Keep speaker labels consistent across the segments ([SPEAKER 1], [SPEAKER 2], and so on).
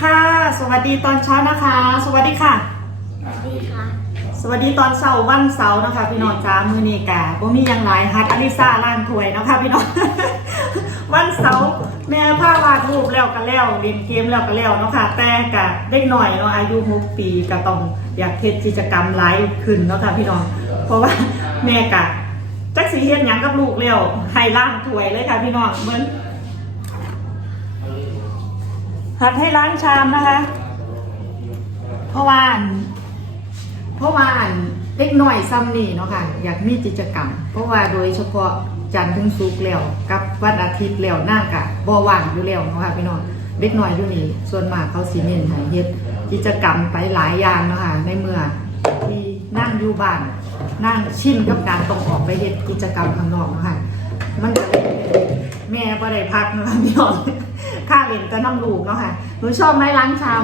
[SPEAKER 1] สวัสดีค่ะ สวัสดีตอนเช้านะคะ สวัสดีค่ะ
[SPEAKER 2] สวัสดีค่ะ
[SPEAKER 1] สวัสดีตอนเสาร์วันเสาร์นะคะ พี่น้องจ้ามือนีกาบ่มีหยังหลายฮัดอลิซาล้างถ้วยเนาะคะพี่น้อง วันเสาร์แม่ผ้าวาดรูปแล้วก็แล้วเล่นเกมแล้วก็แล้วเนาะค่ะแต่กะเด็กหน่อยเนาะอายุหกปีก็ต้องอยากเฮ็ดกิจกรรมหลายขึ้นเนาะค่ะพี่น้อง เพราะว่าแม่กะจักสิเฮ็ดหยังกับลูกแล้วให้ล้างถ้วยเลยค่ะพี่น้องเหมือน หัดให้ล้างชามนะคะ เพราะว่าอันเพราะว่าอันเล็กหน่อยซ้ำนี่เนาะค่ะ อยากมีกิจกรรม เพราะว่าโดยเฉพาะจันทร์ถึงศุกร์แล้วกับวันอาทิตย์แล้วน่ากะบ่ว่างอยู่แล้วเนาะค่ะพี่น้องเล็กหน่อยอยู่นี่ส่วนมากเขาสิเน้นให้เฮ็ดกิจกรรมไปหลายอย่างเนาะค่ะในเมื่อที่นั่งอยู่บ้านนั่งชินกับการต้องออกไปเฮ็ดกิจกรรมข้างนอกเนาะค่ะมันแม่บ่ได้พักเนาะค่ะพี่น้อง ข้าเรียนจะน้ำลูกเนาะค่ะหนูชอบไหมล้างชาม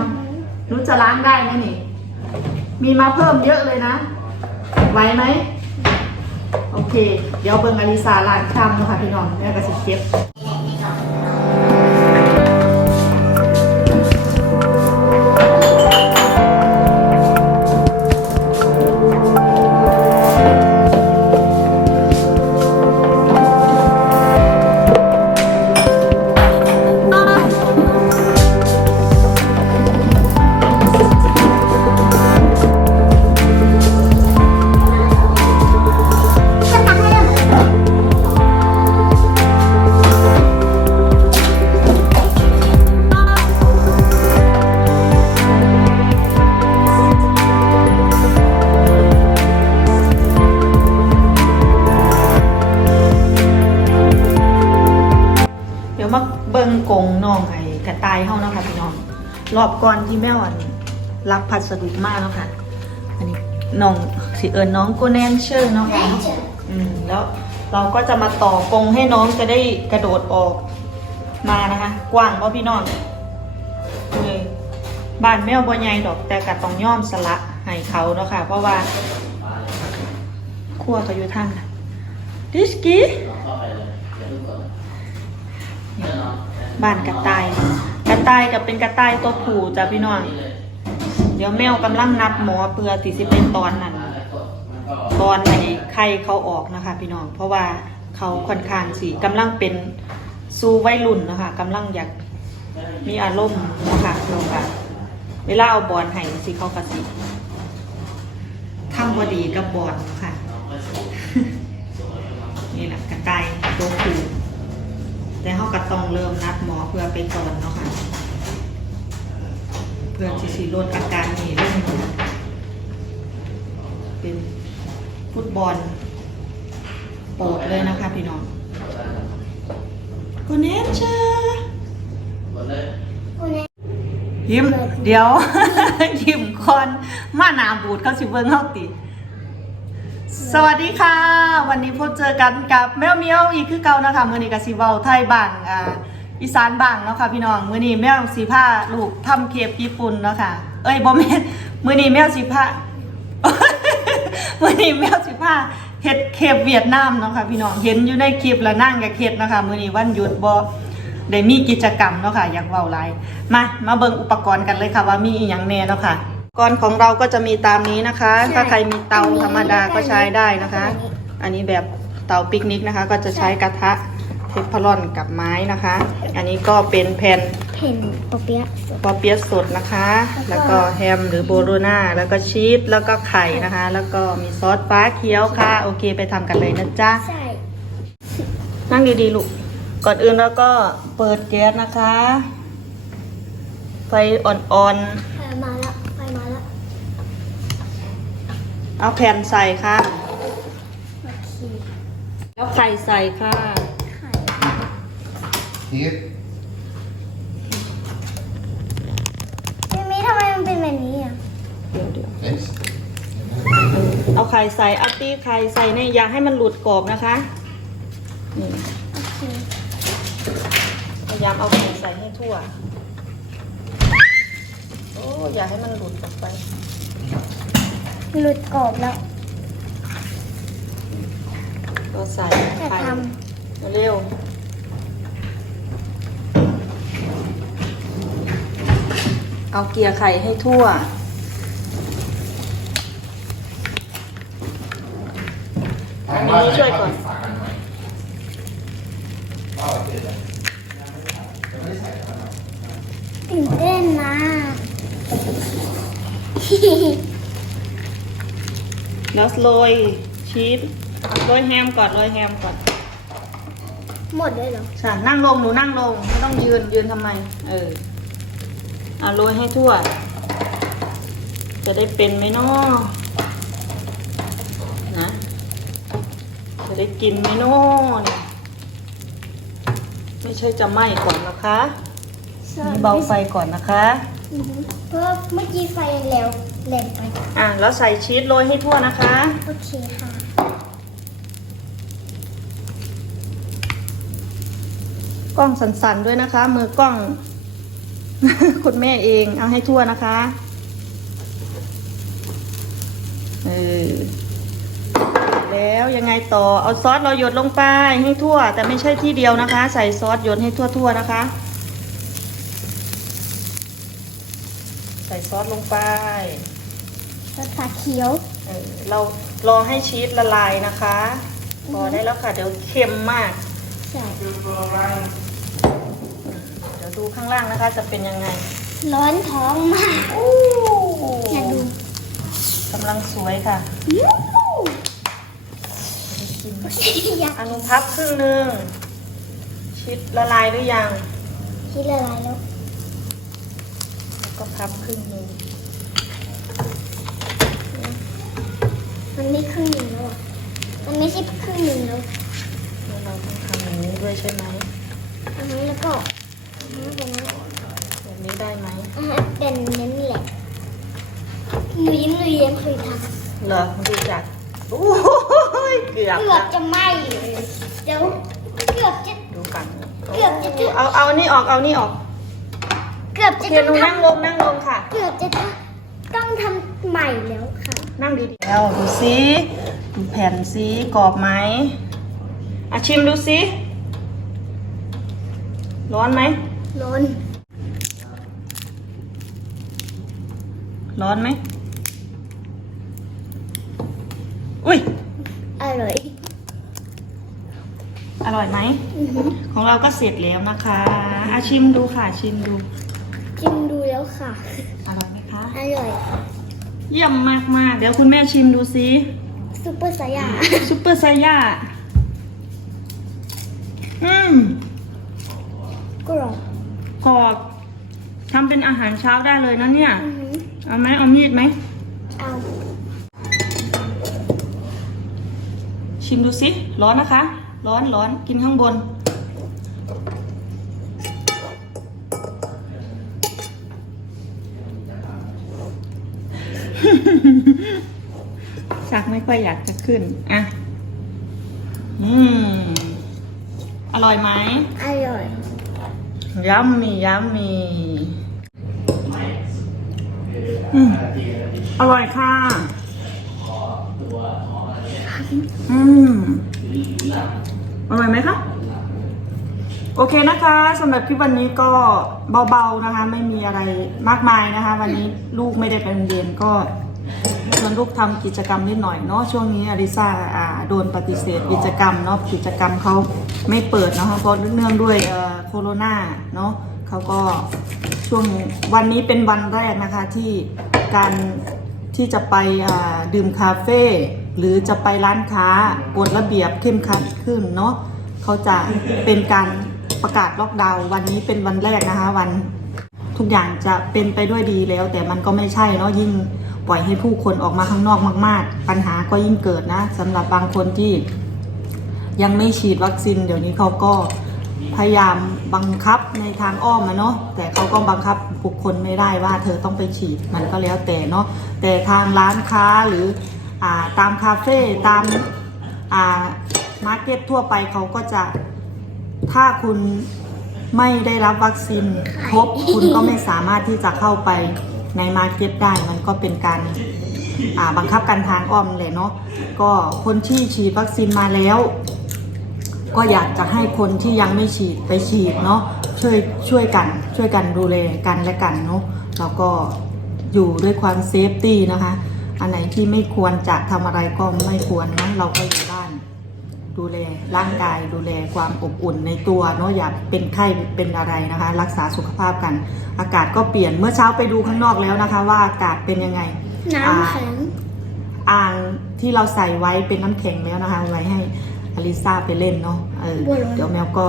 [SPEAKER 1] หนูจะล้างได้ไหมนี่ มีมาเพิ่มเยอะเลยนะ ไหวไหมโอเค เดี๋ยวเบิ่งอลิซาล้างชามเนาะค่ะพี่น้องแม่ก็สิเก็บ รอบก่อนที่แม่วันรับพัสดุมาเนาะค่ะ อันนี้น้องสิเอิญน้องโกแนนเชอร์เนาะค่ะอืมแล้วเราก็จะมาต่อกรงให้น้องจะได้กระโดดออกมานะคะ กว้างเพราะพี่น้องเลยบ้านแมวบ่ใหญ่ดอกแต่ก็ต้องย่อมสละให้เขาเนาะค่ะ เพราะว่าครัวก็อยู่ทางนั้นดิสกี้บ้านกระต่ายกระ ต่ายก็เป็นกระต่ายตัวผู้จ้ะพี่น้อง เดี๋ยวแมวกำลังนัดหมอเพื่อที่สิเป็นตอนนั้น ตอนไอ้ไข่เขาออกนะคะ พี่น้อง เพราะว่าเขาค่อนข้างสีกำลังเป็นสู่วัยรุ่นนะคะกำลังอยากมีอารมณ์นะคะลงกันเวลาเอาบอลให้สิเขากระสิทำบอดีกับบอลค่ะ นี่แหละกระต่ายตัวผูแต่เขาก็ต้องเริ่มนัดหมอเพื่อไปตอนเนาะค่ะ เพื่อที่สิลดอาการนี้ลงเป็นฟุตบอลโปรดเลยนะคะพี่น้องคุณเนชา
[SPEAKER 2] คุณแม่
[SPEAKER 1] ยิ้ม เดี๋ยว ยิ้มคอนมาหนาบูดเขาสิเบิ้งเข้าติ สวัสดีค่ะ วันนี้พบเจอกันกับแมวเมียวอีกคือเก่านะคะมื้อนี้กับสีเว้าไทยบ้างอ่า อีสานบ้างเนาะค่ะพี่น้องมื้อนี้แมวสีผ้าลูกทำเคปญี่ปุ่นเนาะค่ะ เอ้ยบ่แม่นมื้อนี้แมวสีผ้ามื้อนี้แมวสีผ้าเฮ็ดเคปเวียดนามเนาะค่ะพี่น้องเห็นอยู่ในคลิปแล้วนั่งกับเฮ็ดเนาะคะมื้อนี้วันหยุดบ่ได้มีกิจกรรมเนาะค่ะอยากเว้าหลายมามาเบิ่งอุปกรณ์กันเลยค่ะว่ามีอีหยังแน่เนาะค่ะอุปกรณ์ของเราก็จะมีตามนี้นะคะ ถ้าใครมีเตาธรรมดาก็ใช้ได้นะคะ อันนี้แบบเตาปิกนิกนะคะ ก็จะใช้กระทะ เทฟลอนกับไม้นะคะ อันนี้ก็เป็นแผ่น
[SPEAKER 2] เห็นปอเปี๊ยะสด
[SPEAKER 1] ปอเปี๊ยะสดนะคะ แล้วก็แฮมหรือโบโลน่าแล้วก็ชีสแล้วก็ไข่นะคะ แล้วก็มีซอสฟ้าเขียวค่ะ โอเคไปทำกันเลยนะจ๊ะ
[SPEAKER 2] ใช่
[SPEAKER 1] นั่งดีๆลูก ก่อนอื่นแล้วก็เปิดแก๊สนะคะ ไฟอ่อน
[SPEAKER 2] ไฟมาแล้วไฟมาแล้ว
[SPEAKER 1] ๆ เอาแผ่นใส่ค่ะ
[SPEAKER 2] โอเค
[SPEAKER 1] แล้วไข่ใส่ค่ะ
[SPEAKER 2] ไข่
[SPEAKER 3] Hier.
[SPEAKER 2] มิมิทำไมมันเป็นแบบนี้อะ
[SPEAKER 1] เดี๋ยวเดี๋ยว
[SPEAKER 3] Eens.
[SPEAKER 1] เอาไข่ใส่เอาตีไข่ใส่ในอย่าให้มันหลุดกรอบนะคะนี่
[SPEAKER 2] โอเค
[SPEAKER 1] พยายามเอาไข่ใส่ให้ทั่ว โอ้อย่าให้มันหลุดออกไป
[SPEAKER 2] หลุดกรอบแล้ว
[SPEAKER 1] ก็ใส่
[SPEAKER 2] จะ
[SPEAKER 1] ไข่
[SPEAKER 2] ท
[SPEAKER 1] เร็ว เอาเกลี่ยไข่ให้ทั่ว อันนี้ช่วยก่อน
[SPEAKER 3] ฝากันหน่อยเอาเสร็จแล้วยังไม่ได้ใส่แล้วนะ
[SPEAKER 2] ตื่นเต้นนะ
[SPEAKER 1] แล้วโรยชีสโรยแฮมก่อนโรยแฮมก่อน
[SPEAKER 2] หมดเลยเหรอ
[SPEAKER 1] ค่ะนั่งลงหนูนั่งลง ไม่ต้องยืนยืนทำไม เออ เอาโรยให้ทั่ว จะได้เป็นไหมเนาะนะ จะได้กินไหมเนาะเนี่ยไม่ใช่จะไหม้ก่อนนะคะ
[SPEAKER 2] ใช่
[SPEAKER 1] นี่เบาไฟก่อนนะคะ
[SPEAKER 2] อือหือเพราะเมื่อกี้ไฟแรงแรงไป
[SPEAKER 1] อะ แล้วใส่ชีสโรยให้ทั่วนะคะ
[SPEAKER 2] โอเคค่ะ
[SPEAKER 1] กล้องสั่นๆด้วยนะคะ มือกล้อง คุณแม่เองเอาให้ทั่วนะคะเออแล้วยังไงต่อเอาซอสเราหยดลงไปให้ทั่ว แต่ไม่ใช่ที่เดียวนะคะ ใส่ซอสหยดให้ทั่วๆนะคะ ใส่ซอสลงไป
[SPEAKER 2] รสชาเขียว
[SPEAKER 1] เออเรารอให้ชีสละลายนะคะพอได้แล้วค่ะ เดี๋ยวเค็มมาก
[SPEAKER 2] ใช่
[SPEAKER 1] เดี๋ยวดูข้างล่างนะคะ จะเป็นยังไง
[SPEAKER 2] ร้อนท้องมาก
[SPEAKER 1] โอ้
[SPEAKER 2] อยากดู
[SPEAKER 1] กำลังสวยค่ะ
[SPEAKER 2] ยู
[SPEAKER 1] กิน
[SPEAKER 2] อยาก
[SPEAKER 1] อนุพับครึ่งหนึ่งชิดละลายหรือยัง
[SPEAKER 2] คิดละลายแล้ว
[SPEAKER 1] แล้ว ก็พับครึ่งหนึ่ง
[SPEAKER 2] มันไม่ครึ่งหนึ่งแล้วอะมันไม่ใช่ครึ่งหนึ่งแล้ว
[SPEAKER 1] แล้วเราต้องทำอย่างนี้ด้วยใช่ไหม
[SPEAKER 2] อันนั้นแล้วก็
[SPEAKER 1] แบบนี้ได้ไหม
[SPEAKER 2] อันนั้นเป็นนั้นแหละหนูยิ้มหนูยิ้มเคยท
[SPEAKER 1] เหรอดูจากโอ้ยเกือำบ
[SPEAKER 2] เกือบ
[SPEAKER 1] ละ
[SPEAKER 2] จะไหม้เลยเดี๋ยวเกือบจะ
[SPEAKER 1] ดูกัน
[SPEAKER 2] เกือบจะถึง
[SPEAKER 1] เอาเอานี่ออกเอานี่ออก
[SPEAKER 2] เกือบจะ
[SPEAKER 1] เดี๋ยวห
[SPEAKER 2] ต้
[SPEAKER 1] นู
[SPEAKER 2] อง
[SPEAKER 1] นั่ง
[SPEAKER 2] ทำ
[SPEAKER 1] ลงนั่งลงค่ะ
[SPEAKER 2] เกือบจะต้องทำใหม่แล้วค่ะ
[SPEAKER 1] นั่งดีๆแล้วดูซิดูแผ่นซิกรอบไหมอะชิมดูซิร้อนไหม
[SPEAKER 2] ร้อน
[SPEAKER 1] ร้อนไหม อุ้ย
[SPEAKER 2] อร่อย
[SPEAKER 1] อร่อยไหม
[SPEAKER 2] อือหือ
[SPEAKER 1] ของเราก็เสร็จแล้วนะคะอาชิมดูค่ะ ชิมดู
[SPEAKER 2] กินดูแล้วค่ะ
[SPEAKER 1] อร่อยไหมคะ
[SPEAKER 2] อร่อย
[SPEAKER 1] เยี่ยมมากมากๆเดี๋ยวคุณแม่ชิมดูซิ
[SPEAKER 2] ซุปเปอร์ไซย่า
[SPEAKER 1] ซุปเปอร์ไซย่า อืม
[SPEAKER 2] กรอบ
[SPEAKER 1] กรอบทำเป็นอาหารเช้าได้เลยนะเนี่ย
[SPEAKER 2] อือหือ
[SPEAKER 1] เอาไหมเอามีดไหม
[SPEAKER 2] เอา
[SPEAKER 1] ชิมดูสิ ร้อนนะคะ ร้อนร้อนกินข้างบน ชักไม่ค่อยอยากจะขึ้น อะ อืม อร่อยไหม
[SPEAKER 2] อร่อย
[SPEAKER 1] ยัมมี่ยัมมี่อืมอร่อยค่ะ อืมอร่อยไหมคะ โอเคนะคะสำหรับคลิปวันนี้ก็เบาๆนะคะ ไม่มีอะไรมากมายนะคะ วันนี้ลูกไม่ได้ไปโรงเรียนก็ชวนลูกทำกิจกรรมนิดหน่อยเนาะช่วงนี้อาริซาอ่าโดนปฏิเสธกิจกรรมเนาะกิจกรรมเขา ไม่เปิดนะคะเพราะเนื่องด้วยโควิดเนาะเขาก็ช่วงวันนี้เป็นวันแรกนะคะที่การที่จะไปดื่มคาเฟ่หรือจะไปร้านค้ากฎระเบียบเข้มขัดขึ้นเนาะเขาจะเป็นการประกาศล็อกดาวน์วันนี้เป็นวันแรกนะคะ วันทุกอย่างจะเป็นไปด้วยดีแล้ว แต่มันก็ไม่ใช่เนาะยิ่งปล่อยให้ผู้คนออกมาข้างนอกมาก ๆ ปัญหาก็ยิ่งเกิดนะสำหรับบางคนที่ ยังไม่ฉีดวัคซีนเดี๋ยวนี้เขาก็พยายามบังคับในทางอ้อมอะเนาะแต่เขาก็บังคับบุคคลไม่ได้ว่า เธอต้องไปฉีดมันก็แล้วแต่เนาะแต่ทางร้านค้าหรืออาตามคาเฟ่ตามามาร์เก็ตทั่วไปเขาก็จะถ้าคุณไม่ได้รับวัคซีนครบคุณก็ไม่สามารถที่จะเข้าไปในมาร์เก็ตได้มันก็เป็นการบังคับกันทางอ้อมเลยเนาะก็คนที่ฉีดวัคซีนมาแล้ว ก็อยากจะให้คนที่ยังไม่ฉีดไปฉีดเนาะช่วยช่วยกันช่วยกันดูแลกันและกันเนาะเราก็อยู่ด้วยความเซฟตี้นะคะ อันไหนที่ไม่ควรจะทำอะไรก็ไม่ควรนะเราก็อยู่บ้าน ดูแลร่างกายดูแลความอบอุ่นในตัวเนาะอย่าเป็นไข้เป็นอะไรนะคะ รักษาสุขภาพกัน อากาศก็เปลี่ยนเมื่อเช้าไปดูข้างนอกแล้วนะคะ ว่าอากาศเป็นยังไง
[SPEAKER 2] น้ำแข็ง
[SPEAKER 1] อ่างที่เราใส่ไว้เป็นน้ำแข็งแล้วนะคะไว้ให้ อลิซาไปเล่นเนาะเออ
[SPEAKER 2] บัวลอย
[SPEAKER 1] เดี๋ยวแมวก็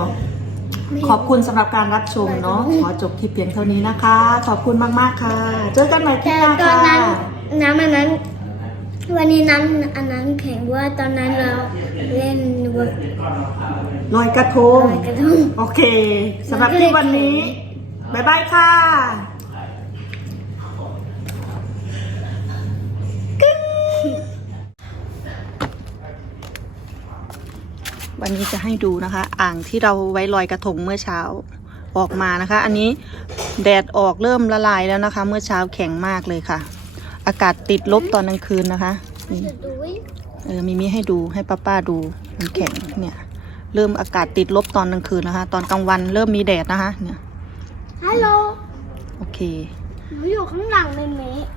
[SPEAKER 1] ขอบคุณสำหรับการรับชมเนาะ
[SPEAKER 2] บัวลอย
[SPEAKER 1] ขอจบคลิปเพียงเท่านี้นะคะ ขอบคุณมากๆค่ะ เจอกันใหม่คลิ
[SPEAKER 2] แต่
[SPEAKER 1] ปหน้า
[SPEAKER 2] ตอน
[SPEAKER 1] ค่ะ
[SPEAKER 2] นั้นน้ำอันนั้น วันนี้น้ำอันนั้นแข็งว่าตอนนั้นเราเล่นบน
[SPEAKER 1] ลอยกระท
[SPEAKER 2] ล
[SPEAKER 1] ง
[SPEAKER 2] อยกระทง
[SPEAKER 1] โอเคสำหรับคลิปวันนี้ บ๊ายบายค่ะ วันนี้จะให้ดูนะคะ อ่างที่เราไว้ลอยกระทงเมื่อเช้าออกมานะคะ อันนี้แดดออกเริ่มละลายแล้วนะคะ เมื่อเช้าแข็งมากเลยค่ะ อากาศติดลบตอนกลางคืนนะคะนี่
[SPEAKER 2] จะดูวิ
[SPEAKER 1] เออมีมีให้ดูให้ป้าป้าดูมันแข็งเนี่ย เริ่มอากาศติดลบตอนกลางคืนนะคะ ตอนกลางวันเริ่มมีแดดนะคะ เนี่ย
[SPEAKER 2] ฮัลโหล
[SPEAKER 1] โอเค
[SPEAKER 2] หนูอยู่ข้างหลังเลยเมย์